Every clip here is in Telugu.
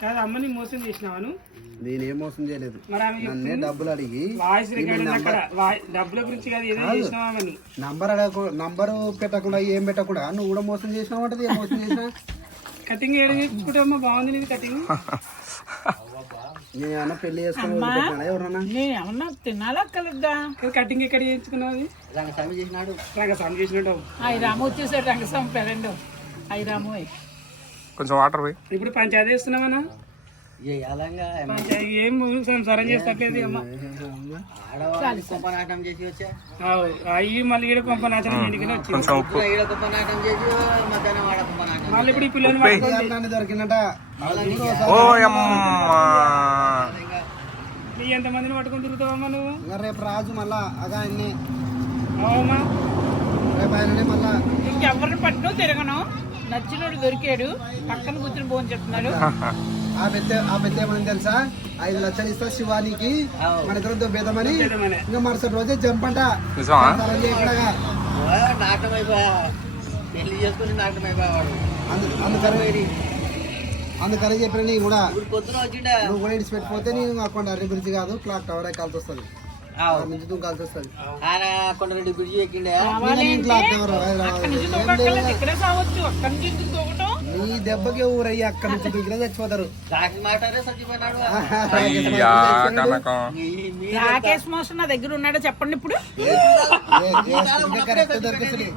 కాదు అమ్మని మోసం చేసినావాను? నేనేం మోసం చేయలేదు. మరి ఆమె నన్నే డబ్బులు అడిగి వాయిస్ రికార్డింగ్ అక్కడ డబ్బుల గురించి కాదు ఏదో చేసినావని నంబరు పెట్టకుండా ఏం పెట్టకుండా నువ్వు కూడా మోసం చేసినావు అంటది. ఏం మోసం చేసినా కటింగ్ ఏడు చేసుకుంటావమ్మా? బాగుంది నీది కటింగ్. నేనన్నా పెళ్లి చేసుకోవాలి ఎవరన్నా ఏమన్నా తినాలా కలుద్దా? కటింగ్ ఎక్కడ చేయించుకున్నావు? రంగస్వామి చేసినాడు. రంగస్వామి చేసినట్టు. అవి రాము వచ్చేసాడు రంగస్వామి పెరండు. అవి రాము కొంచెం వాటర్ పోయి. ఇప్పుడు పంచాయతీ చేస్తున్నామన్నా? ఏం సంసారం చేస్తట్లేదు అమ్మ. అయ్యి మళ్ళీ ఈడ కొంపనాచనం ఎందుకని వచ్చింది. మళ్ళీ ఇప్పుడు ఈ పిల్లలు దొరికినట నీ ఎంతమందిని పట్టుకొని తిరుగుతావమ్మా నువ్వు? రేపు రాజు మళ్ళా అగా అన్ని అవమ్మా రేపు ఆయననే మళ్ళా ఇంకెవరిని పట్టు తిరగను. నచ్చినోడు దొరికాడు పక్కన కూర్చుని పోని చెప్తున్నాడు. ఆ పెద్ద ఏమని తెలుసా? 5 లక్షలు ఇస్తా శివానికి మన ఇద్దరు దొబ్బేద్దామని. ఇంకా మరుసటి రోజే జంపంట అందుకని చెప్పిన నీ కూడా నువ్వు కూడా ఇడిచి పెట్టిపోతే నేను అకౌంట్ అర్రీ బ్రిడ్జ్ కాదు క్లాక్ టవర్ కలిసి వస్తుంది. కలిసి వస్తుంది. నీ దెబ్బకి ఊరయ్యి అక్కడి నుంచి దిగిన చచ్చిపోతారు. రాకేష్ మోసం నా దగ్గర ఉన్నాడో చెప్పండి. ఇప్పుడు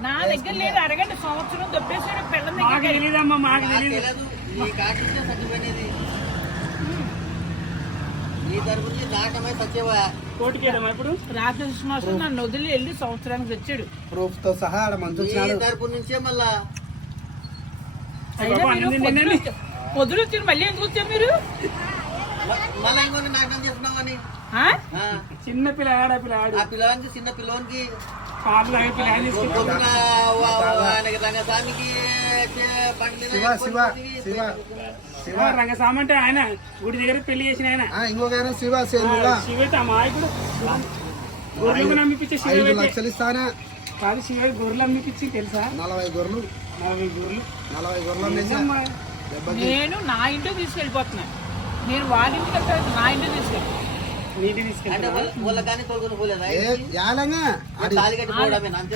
నా దగ్గర లేదు. అడగండి. సంవత్సరం దొబ్బేసాడు పిల్లలు. రాకేష్ మోసం నన్ను వదిలి వెళ్ళి సంవత్సరానికి వచ్చాడు. ప్రూఫ్ తో సహా మంచి నుంచే మళ్ళా పొద్దున వచ్చారు. మళ్ళీ ఎందుకు వచ్చారు మీరు? చిన్న పిల్ల పిల్లవానికి చిన్న పిల్లవానికి రంగస్వామి అంటే ఆయన గుడి దగ్గర పెళ్లి చేసిన ఆయన. ఇంకొక ఆయన శివ శివైతే అమాయకుడు. గొర్రెలు నమ్మిపించే శివ 5 లక్షలు ఇస్తానా కాదు. శివ గొర్రెలు అమ్మిపించి తెలుసా? 40 గొర్రెలు 40 గొర్రెలు నేను నా ఇంటికి తీసుకెళ్ళిపోతున్నాను. నేను వాళ్ళ ఇంటికి వెళ్తాను. నా ఇంటికి తీసుకెళ్ళి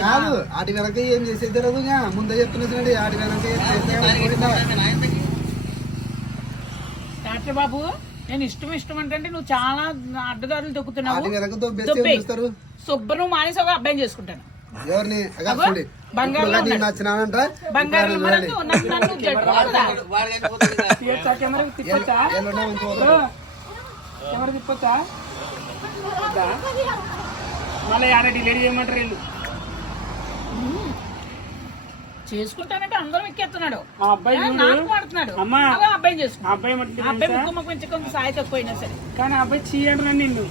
కాదు. ఆటి వెనక ఏం చేసేది తెలియదు. ముందే చెప్తున్నది. ఆటి వెనక డాక్టర్ బాబు నేను ఇష్టం అంటే నువ్వు చాలా అడ్డదారులు తొక్కుతున్నావు. శుభ్రం మానేసి ఒక అబ్బాయిని చేసుకుంటాను. ఎవరిని నచ్చినానంట బంగారం తిప్పొచ్చా? మళ్ళీ ఆడ డిలీట్ చేయమంటారు వీళ్ళు. చేసుకుంటానంటే అందరం ఎక్కేస్తున్నాడు. అబ్బాయి మాడుతున్నాడు. అబ్బాయి చేసుకున్నా. అబ్బాయి ముక్కుమ కొంచెం కొంచెం సాయి తక్కువైనా సరే. కానీ అబ్బాయి చీ అంటున్నాను. నిన్ను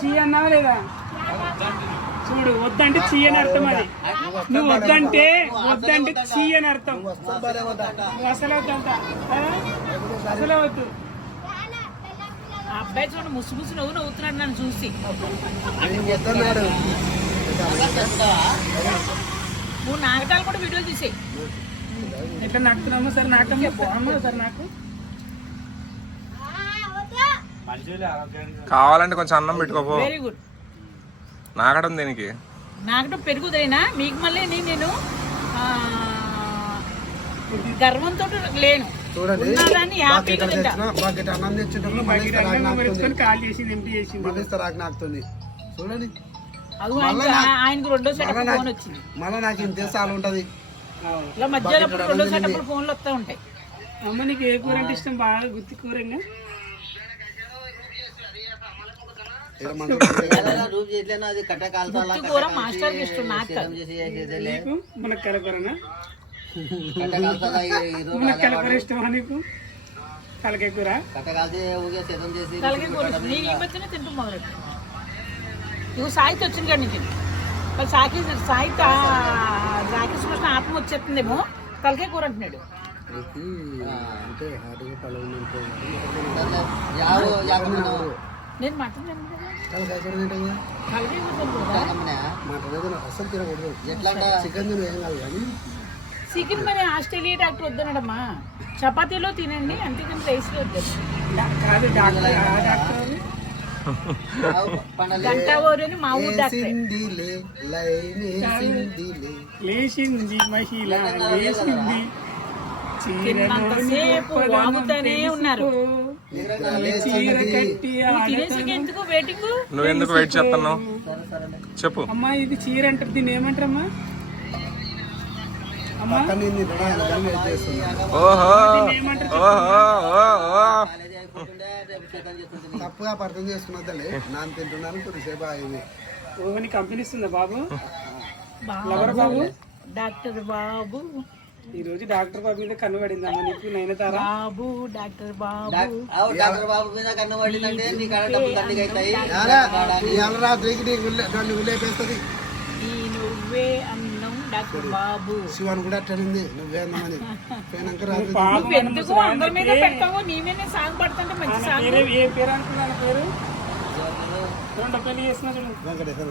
చీ అన్నావా లేదా? చూడు, వద్దంటే చీ అని అర్థం. అది నువ్వు వద్దంటే చీ అని అర్థం. అసలు వద్దంట. అసలే వద్దు. ఆ అబ్బాయి చూడండి ముసు నవ్వుతున్నాడు నన్ను చూసి. నువ్వు నాటకాలు కూడా వీడియోలు తీసేయి. ఎట్లా నాటుతున్నామో సరే నాటకం చెప్పమ్మా సార్. నాకు కావాలంటే కొంచెం అన్నం పెట్టుకోపో. Very good. నాకడం దేనికి? నాకడం పెరుగుదైనా మీకు మళ్ళీ నేను గర్వంతో లేను. చూడండి చూడండి ఆయనకు రెండో సెటప్ ఫోన్ వచ్చింది. మళ్ళీ నాకు ఇంత చాలా ఉంటది. ఇలా మధ్యలో రెండో సెటప్ ఫోన్లు వస్తూ ఉంటాయి. అమ్మ నీకు ఏ కూర అంటే ఇష్టం? బాగా గుత్తి కూర. కూర మాస్టర్ ఇష్టం. నాకు మునక్కాయల కూరనా? మునక్కాయల కూర ఇష్టమా నీకు? తలకాయ కూర? తలకాయ కూర నేను ఈ మధ్యనే తింటూ మొదలెట్టు. ఇవి సాయిత వచ్చింది కానీ నీకు మరి సాయిత రాకేష్ కృష్ణ ఆత్మ వచ్చేస్తుందేమో. తలకాయ కూర అంటున్నాడు. నేను మటన్ అసలు తినకూడదు. చికెన్ ఏం కాదు కానీ చికెన్ మరి ఆస్ట్రేలియా డాక్టర్ వద్దనడమ్మా, చపాతీలో తినండి అంతేకాని రైస్లో వద్దు. కాదు డాక్టర్, ఆ డాక్టర్ గంట ఊరని మా ఊరు డాక్టర్. సిందిలే లైనే సిందిలే లేచింది మహిళ లేచింది తిన్నంతసేపు వాగుతానే ఉన్నారు. చీర కట్టి తినేసి ఎందుకు వెయిటింగ్? నువ్వెందుకు వెయిట్ చేస్తున్నావు చెప్పు. అమ్మా ఇది చీర అంటారు, దీన్ని ఏమంటారమ్మా? అమ్మా పక్కన నిన్ను కూడా ఆయన గన్ వెయిట్ చేస్తున్నా. ఓహో ఓహో ఓహో తప్పుగా అర్థం చేసుకున్నద్దలే, నాన్న తింటున్నాను కొద్దిసేపు ఆగింది. ఓ నీ కంపెనీ ఇస్తుందా బాబు? బాబు బాబు డాక్టర్ బాబు, ఈ రోజు డాక్టర్ బాబు మీద కన్ను పడిందమ్మా నీకు నయనతారా? బాబు డాక్టర్ బాబు. ఇవాళ రాత్రికి నీకు నన్ను ఉల్లేపేస్తుంది. ఈ నువ్వే అన్నం డాక్టర్ బాబు. శివాన్ కూడా అట్టనింది నువ్వే అన్నమని పోయినాక రాత్రి నువ్వు ఎందుకు అందరి మీద పెడతావు? నీ మీద సాంగ్ పడుతుంటే మంచి సాంగ్. ఏ పేరు అనుకున్నాను పేరు? రెండో పెళ్లి చేసిన చూడు వెంకటేశ్వర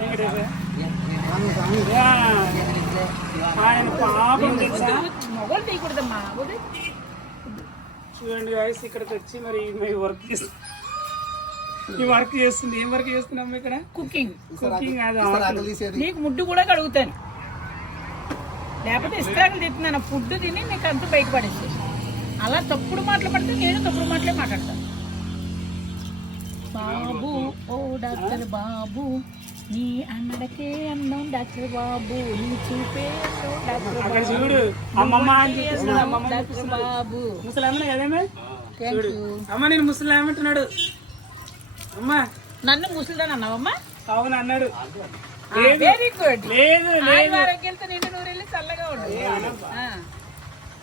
వెంకటేశ్వర. ఆయన పాపం తెలుసా? మొగలు తీయకూడదమ్మా. చూడండి గాయస్, ఇక్కడికి వచ్చి మరి వర్క్ చేస్తుంది. ఈ వర్క్ చేస్తుంది. ఏం వర్క్ చేస్తున్నాం ఇక్కడ? కుకింగ్. కుకింగ్ కాదు, ఆకలి తీసేది. నీకు ముడ్డు కూడా కడుగుతాను, లేకపోతే ఇస్త్రాకులు తింటున్నాను. ఫుడ్ తిని నీకు అంతా బయటపడేసి అలా తప్పుడు మాటలు పడితే నేను తప్పుడు మాటలే మాట్లాడతాను. బాబు ఓ డాక్టర్ బాబు, నీ అన్నడకే అన్నం డాక్టర్ బాబు, నీ చూపే డాక్టర్ అక్కడ చూడు అమ్మమ్మ అని చెప్పేసి అమ్మమ్మ డాక్టర్ బాబు. ముసలామని కదేమే థ్యాంక్ చూడు. యూ. అమ్మ నేను ముసలామంటున్నాడు. అమ్మ నన్ను ముసలిదాన్ని అన్నావమ్మా? అవును అన్నాడు. Very good. లేదు లేదు ఆరోగ్యంతో నిండు నూరెళ్ళి చల్లగా ఉండు. ఆ.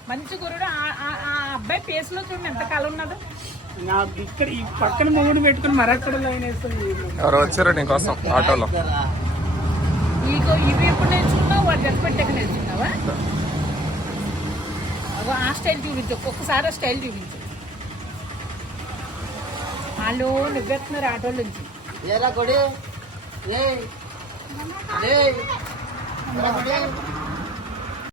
మంచి గురుడు. ఆ అబ్బాయి ఫేస్ లో చూడండి ఎంత కళ ఉన్నదో. నా ఇక్కడ ఈ పక్కన మొగుడు పెట్టుకుని మరక్కడ లైన్ వేస్తుంది. ఎవరు వచ్చారో నీకోసం ఆటోలో? ఇగో ఇవి ఎప్పుడు నేర్చుకున్నావు? వాడు జట్టు పెట్టాక నేర్చుకున్నావా? అగో ఆ స్టైల్ చూపించు, ఒక్కొక్కసారి ఆ స్టైల్ చూపించు. వాళ్ళు నువ్వెత్తున్నారు ఆటోల నుంచి. ఏరా కొడి, రే రే